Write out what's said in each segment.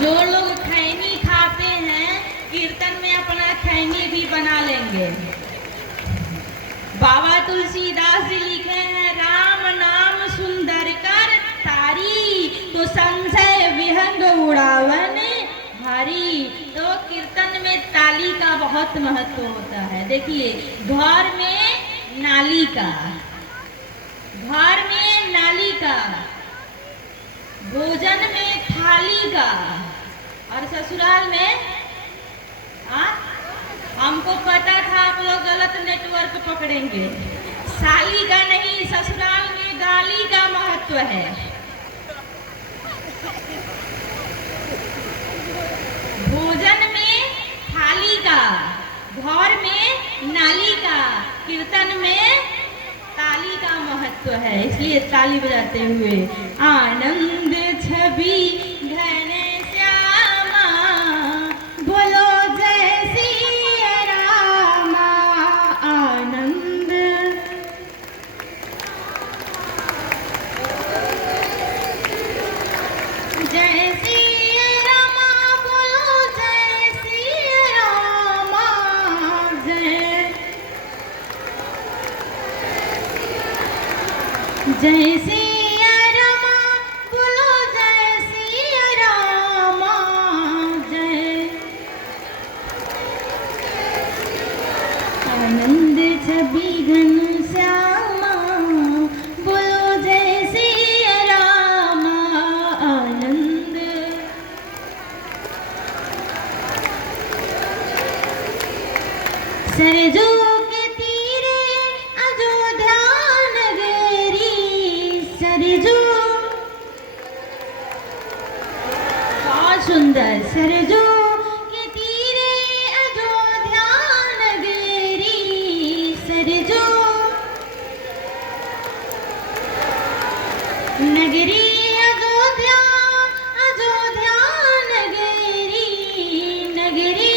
जो लोग खैनी खाते हैं कीर्तन में अपना खैनी भी बना लेंगे। बाबा तुलसीदास जी लिखे हैं, राम नाम सुंदर कर तारी, तो संशय विहंग उड़ावन भारी। तो कीर्तन में ताली का बहुत महत्व होता है। देखिए, घर में नाली का, घर में नाली का, भोजन में थाली का, और ससुराल में हमको पता था आप लोग गलत नेटवर्क पकड़ेंगे। साली का नहीं, ससुराल में गाली का महत्व है। भोजन में थाली का, घर में नाली का, कीर्तन में ताली का महत्व है। इसलिए ताली बजाते हुए आनंद छवि घन श्यामा, बोलो जय सिया रामा। आनंद जय सिया रामा, बोलो जय सिया रामा। जय सिया रामा, बोलो जय सिया रामा। जय आनंद छवि घन श्यामा, बोलो जय सिया रामा। आनंद सरजू के तीरे अयोध्या नगरी, सरजू बहुत सुंदर। सरजू के तीरे अयोध्या नगरी, सरजू नगरी अयोध्या, अयोध्या नगरी, नगरी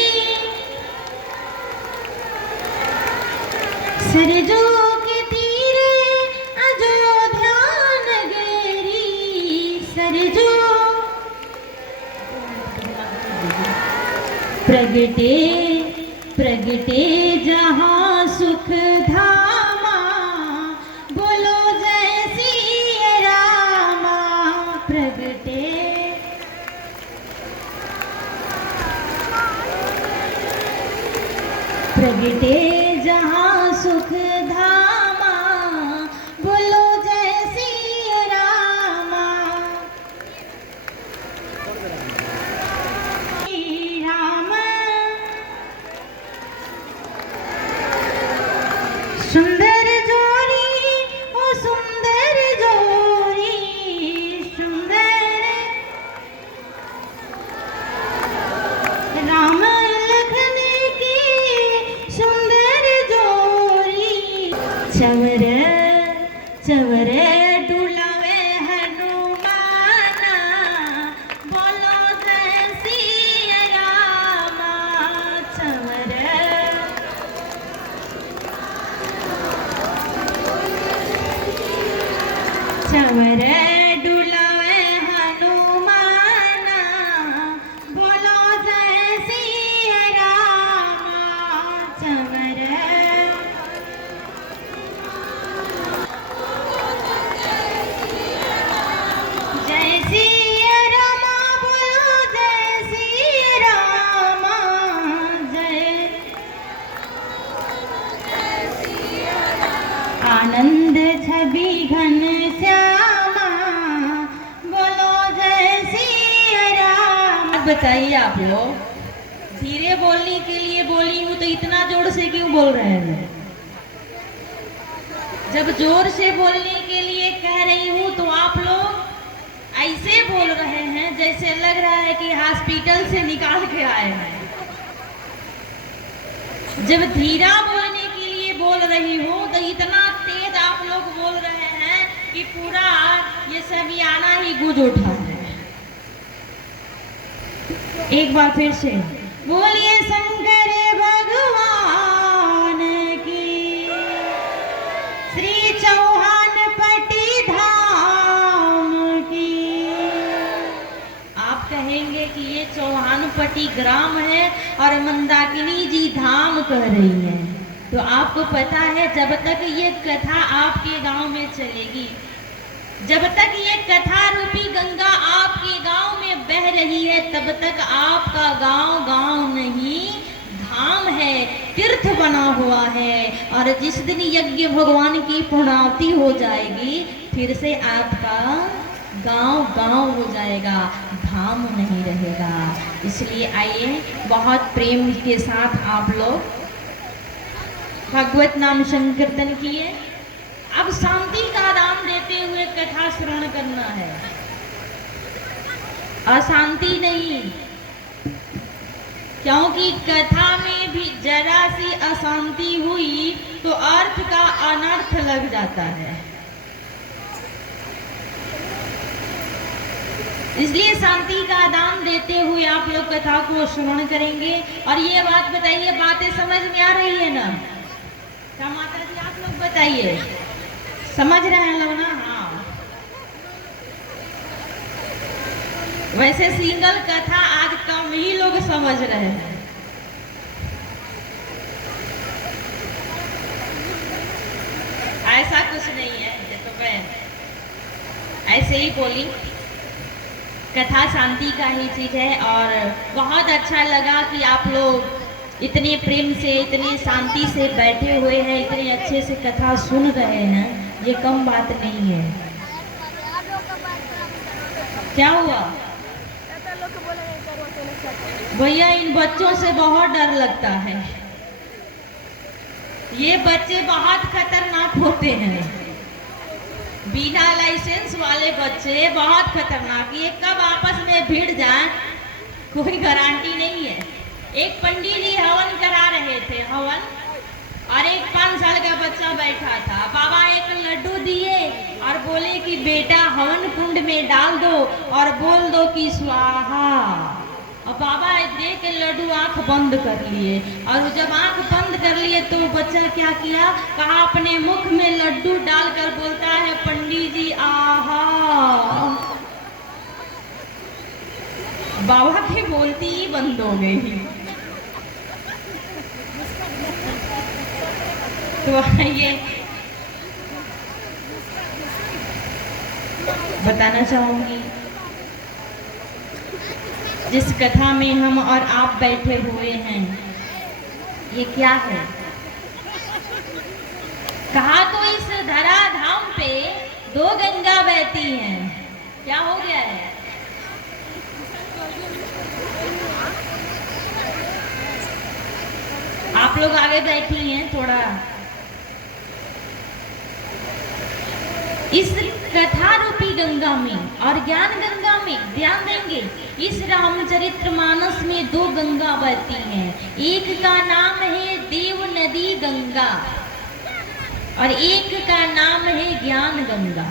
सरजू के तीरे अयोध्या नगरी, सरजू प्रगटे प्रगटे जहाँ सुख धामा, बोलो जय सिया रामा। प्रगटे प्रगटे जहाँ सुख धामा, बोलो जय सिया रामा। राम सुंदर जोड़ी, ओ सुंदर जोड़ी, सुंदर राम लखन की सुंदर जोड़ी। चवर चवर डुलावे हनुमाना, बोलो जय सिया रामा। चवर चवर डुलावे हनुमाना, बोलो जय सिया रामा। चवर जय सिया रामा, बोलो जय सिया रामा। जय आनंद छवि घन श्यामा, बोलो जय सिया राम। बताइए आप लोग, धीरे बोलने के लिए बोली हूँ तो इतना जोर से क्यों बोल रहे हैं? जब जोर से बोलने के लिए कह रही हूँ तो आप लोग ऐसे बोल रहे हैं जैसे लग रहा है कि हॉस्पिटल से निकाल के आए हैं। जब धीरा बोलने के लिए बोल रही हूँ तो इतना तेज आप लोग बोल रहे हैं कि पूरा ये समियाना ही गूंज उठा है। एक बार फिर से बोलिए शंकर भगवान की, श्री चौहान पट्टी धाम की। आप कहेंगे कि ये बांपटी ग्राम है और मंदाकिनी जी धाम कह रही हैं। तो आपको पता है जब तक ये कथा आपके गांव में चलेगी, जब तक ये कथा रूपी गंगा आपके गांव में बह रही है, तब तक आपका गांव गांव नहीं धाम है, तीर्थ बना हुआ है। और जिस दिन यज्ञ भगवान की पूर्णाहुति हो जाएगी, फिर से आपका गांव गांव हो जाएगा, धाम नहीं रहेगा। इसलिए आइए बहुत प्रेम के साथ आप लोग भगवत नाम संकीर्तन किए। अब शांति का दान देते हुए कथा श्रवण करना है, अशांति नहीं, क्योंकि कथा में भी जरा सी अशांति हुई तो अर्थ का अनर्थ लग जाता है। इसलिए शांति का दान देते हुए आप लोग कथा को श्रवण करेंगे। और ये बात बताइए, बातें समझ में आ रही है ना? क्या माता जी आप लोग बताइए, समझ रहे हैं लोग ना? हाँ, वैसे सिंगल कथा आज कम ही लोग समझ रहे हैं। ऐसा कुछ नहीं है, ये तो मैं ऐसे ही बोली। कथा शांति का ही चीज है और बहुत अच्छा लगा कि आप लोग इतने प्रेम से, इतनी शांति से बैठे हुए हैं, इतने अच्छे से कथा सुन रहे हैं। ये कम बात नहीं है। क्या हुआ भैया? इन बच्चों से बहुत डर लगता है। ये बच्चे बहुत खतरनाक होते हैं, बिना लाइसेंस वाले बच्चे बहुत खतरनाक। ये कब आपस में भिड़ जाए कोई गारंटी नहीं है। एक पंडित जी हवन करा रहे थे, हवन, और एक 5 साल का बच्चा बैठा था। बाबा एक लड्डू दिए और बोले कि बेटा हवन कुंड में डाल दो और बोल दो कि स्वाहा। और बाबा देख के लड्डू आंख बंद कर लिए, और जब आंख बंद कर लिए तो बच्चा क्या किया, कहा अपने मुख में लड्डू डालकर बोलता है पंडित जी आहा। बाबा की बोलती ही बंद हो गई। तो ये बताना चाहूंगी, जिस कथा में हम और आप बैठे हुए हैं, ये क्या है? कहा तो इस धरा धाम पे 2 गंगा बहती हैं। क्या हो गया है? आप लोग आगे बैठी हैं थोड़ा। इस कथा रूपी गंगा में और ज्ञान गंगा में ध्यान देंगे, इस रामचरितमानस में 2 गंगा बहती हैं। एक का नाम है देव नदी गंगा और एक का नाम है ज्ञान गंगा।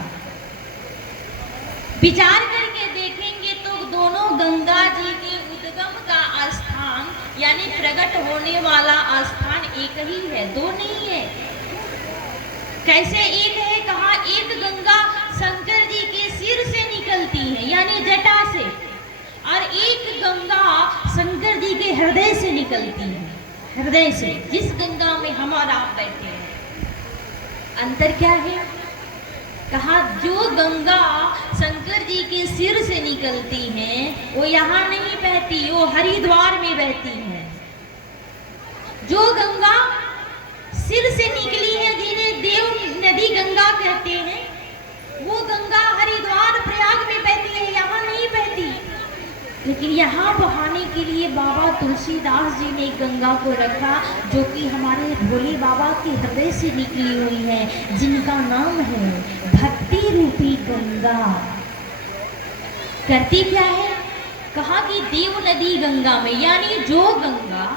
विचार करके देखेंगे तो दोनों गंगा जी के उद्गम का स्थान यानी प्रकट होने वाला स्थान एक ही है, 2 नहीं है। कैसे एक है? कहा एक गंगा शंकर जी के सिर से निकलती है यानी जटा से, और एक गंगा शंकर जी के हृदय से निकलती है, हृदय से, जिस गंगा में हम और आप बैठे हैं। अंतर क्या है? कहा जो गंगा शंकर जी के सिर से निकलती हैं वो यहाँ नहीं बहती, वो हरिद्वार में बहती है। जो गंगा सिर से निकली है, जिन्हें देव नदी गंगा कहते हैं, वो गंगा हरिद्वार प्रयाग में बहती है, यहाँ नहीं बहती। लेकिन यहाँ बहाने के लिए बाबा तुलसीदास जी ने गंगा को रखा, जो कि हमारे भोले बाबा के हृदय से निकली हुई है, जिनका नाम है भक्ति रूपी गंगा। करती क्या है? कहा कि देव नदी गंगा में, यानी जो गंगा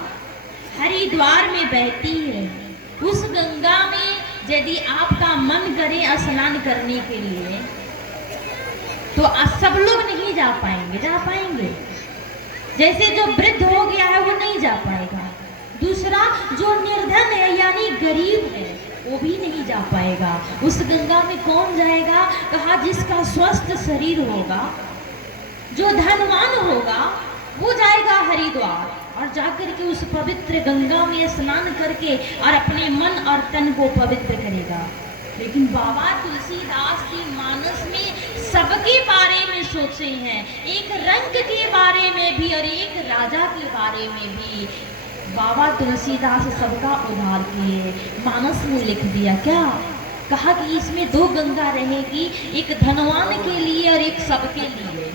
हरिद्वार में बहती है, उस गंगा में यदि आपका मन करे स्नान करने के लिए तो सब लोग नहीं जा पाएंगे। जा पाएंगे? जैसे जो वृद्ध हो गया है वो नहीं जा पाएगा। दूसरा जो निर्धन है यानी गरीब है वो भी नहीं जा पाएगा। उस गंगा में कौन जाएगा? कहा जिसका स्वस्थ शरीर होगा, जो धनवान होगा, वो जाएगा हरिद्वार और जाकर के उस पवित्र गंगा में स्नान करके और अपने मन और तन को पवित्र करेगा। लेकिन बाबा तुलसीदास जी मानस में सबके बारे में सोचे हैं, एक रंग के बारे में भी और एक राजा के बारे में भी। बाबा तुलसीदास सबका उद्धार किए, मानस में लिख दिया। क्या कहा कि इसमें दो गंगा रहेगी, एक धनवान के लिए और एक सबके लिए।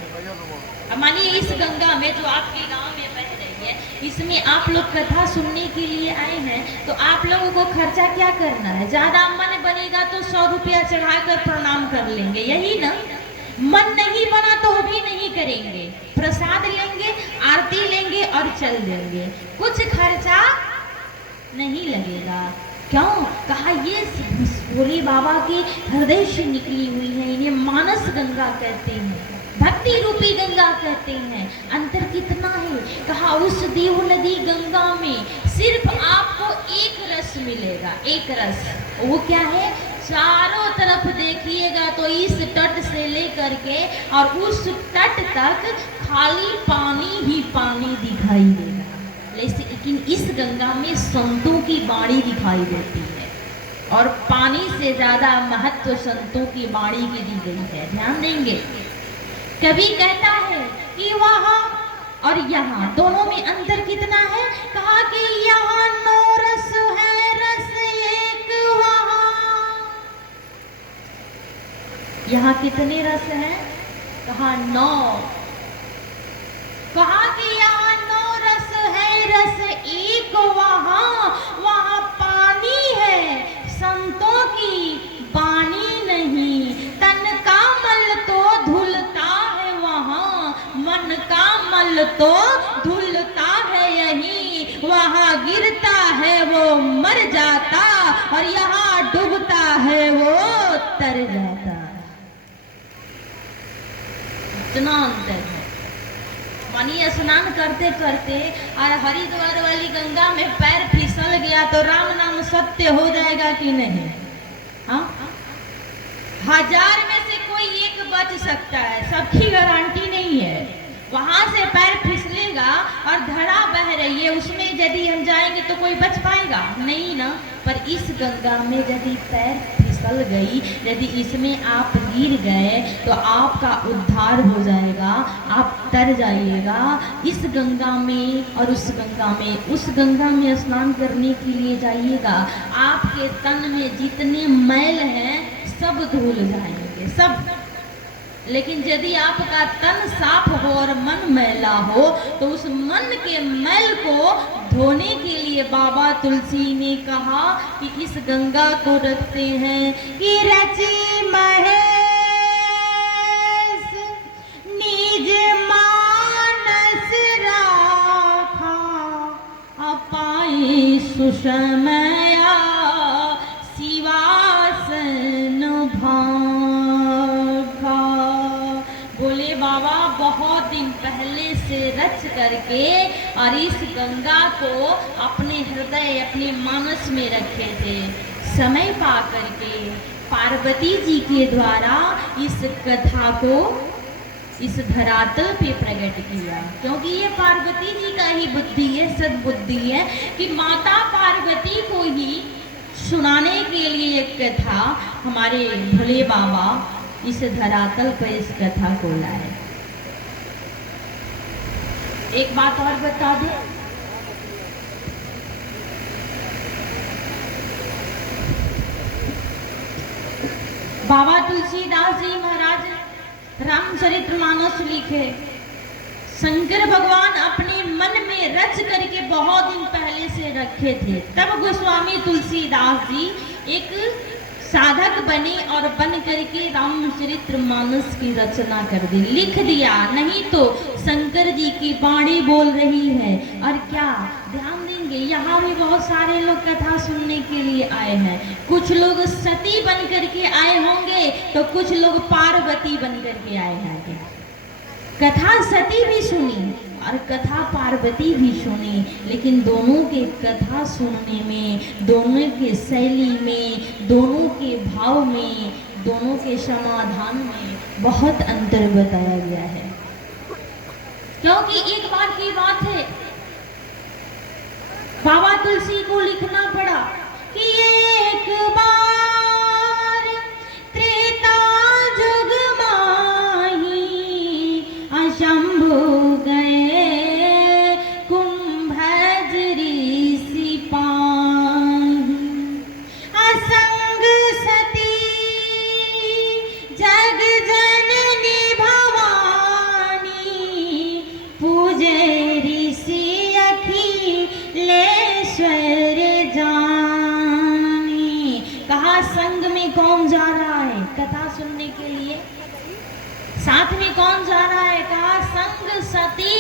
अब मानिए इस गंगा में जो आपके गांव में बह रही है, इसमें आप लोग कथा सुनने के लिए आए हैं, तो आप लोगों को खर्चा क्या करना है? ज्यादा मन बनेगा तो 100 रुपया चढ़ाकर प्रणाम कर लेंगे, यही ना। मन नहीं बना तो भी नहीं करेंगे, प्रसाद लेंगे, आरती लेंगे और चल देंगे, कुछ खर्चा नहीं लगेगा। क्यों? कहा ये भोले बाबा के हृदय से निकली हुई है, इन्हें मानस गंगा कहते हैं, भक्ति रूपी गंगा कहते हैं। अंतर कितना है? कहा उस देव नदी गंगा में सिर्फ आपको एक रस मिलेगा, एक रस। वो क्या है? चारों तरफ देखिएगा तो इस तट से लेकर के और उस तट तक खाली पानी ही पानी दिखाई देगा। लेकिन इस गंगा में संतों की वाणी दिखाई देती है और पानी से ज्यादा महत्व संतों की वाणी की दी गई है। ध्यान देंगे, कवि कहता है कि वहां और यहाँ दोनों में अंतर कितना है? कहा कि यहाँ 9 रस है, रस एक वहां। यहाँ कितने रस हैं? कहा 9। कहा कि यहाँ 9 रस है, रस एक वहां। वहां पानी है, संतों की वाणी नहीं। तन का मल तो धुलता है वहां, मन का मल तो धुलता है यही। वहां गिरता है वो मर जाता और यहाँ डूबता है वो तर जाता। इतना अंतर है। पानी स्नान करते करते और हरिद्वार वाली गंगा में पैर फिसल गया तो राम नाम सत्य हो जाएगा कि नहीं? हाँ, 1000 में से कोई एक बच सकता है, सबकी गारंटी नहीं है। वहां से पैर फिसलेगा और धरा बह रही है, उसमें यदि हम जाएंगे तो कोई बच पाएगा नहीं ना। पर इस गंगा में यदि पैर फिसल गई, यदि इसमें आप गिर गए तो आपका उद्धार हो जाएगा, आप तर जाइएगा। इस गंगा में और उस गंगा में, उस गंगा में स्नान करने के लिए जाइएगा, आपके तन में जितने मैल हैं सब धुल जाएंगे, सब। लेकिन यदि आपका तन साफ हो और मन मैला हो तो उस मन के मैल को धोने के लिए बाबा तुलसी ने कहा कि इस गंगा को रखते हैं कि रची महेश निज मानस राखा, अपाई सुषमया शिवासन भाखा। बोले बाबा बहुत दिन पहले से रच करके और इस गंगा को अपने हृदय, अपने मानस में रखे थे। समय पा करके पार्वती जी के द्वारा इस कथा को इस धरातल पे प्रकट किया, क्योंकि ये पार्वती जी का ही बुद्धि है, सद्बुद्धि है कि माता पार्वती को ही सुनाने के लिए एक कथा हमारे भोले बाबा इस धरातल पर इस कथा को लाए। एक बात और बता दे, बाबा तुलसीदास जी महाराज रामचरितमानस लिखे। शंकर भगवान अपने मन में रच करके बहुत दिन पहले से रखे थे। तब गोस्वामी तुलसीदास जी एक साधक बने और बन करके रामचरितमानस की रचना कर दी, लिख दिया। नहीं तो शंकर जी की वाणी बोल रही है। और क्या ध्यान देंगे, यहाँ भी बहुत सारे लोग कथा सुनने के लिए आए हैं। कुछ लोग सती बन करके आए होंगे तो कुछ लोग पार्वती बन करके आए हैं। कथा सती भी सुनी और कथा पार्वती भी सुनी, लेकिन दोनों के कथा सुनने में, दोनों के शैली में, दोनों के भाव में, दोनों के समाधान में बहुत अंतर बताया गया है। क्योंकि एक बार की बात है, बाबा तुलसी को लिखना पड़ा कि एक बार त्रेता जुग माही अशंभु गए कुंभज ऋषि पाही। असंग सती जग जननी भवानी पूजे ऋषि अखिलेश्वर जानी। कहा संग में कौन जा रहा है कथा सुनने के लिए, साथ में कौन जा रहा है, कहा संग सती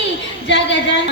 जग जन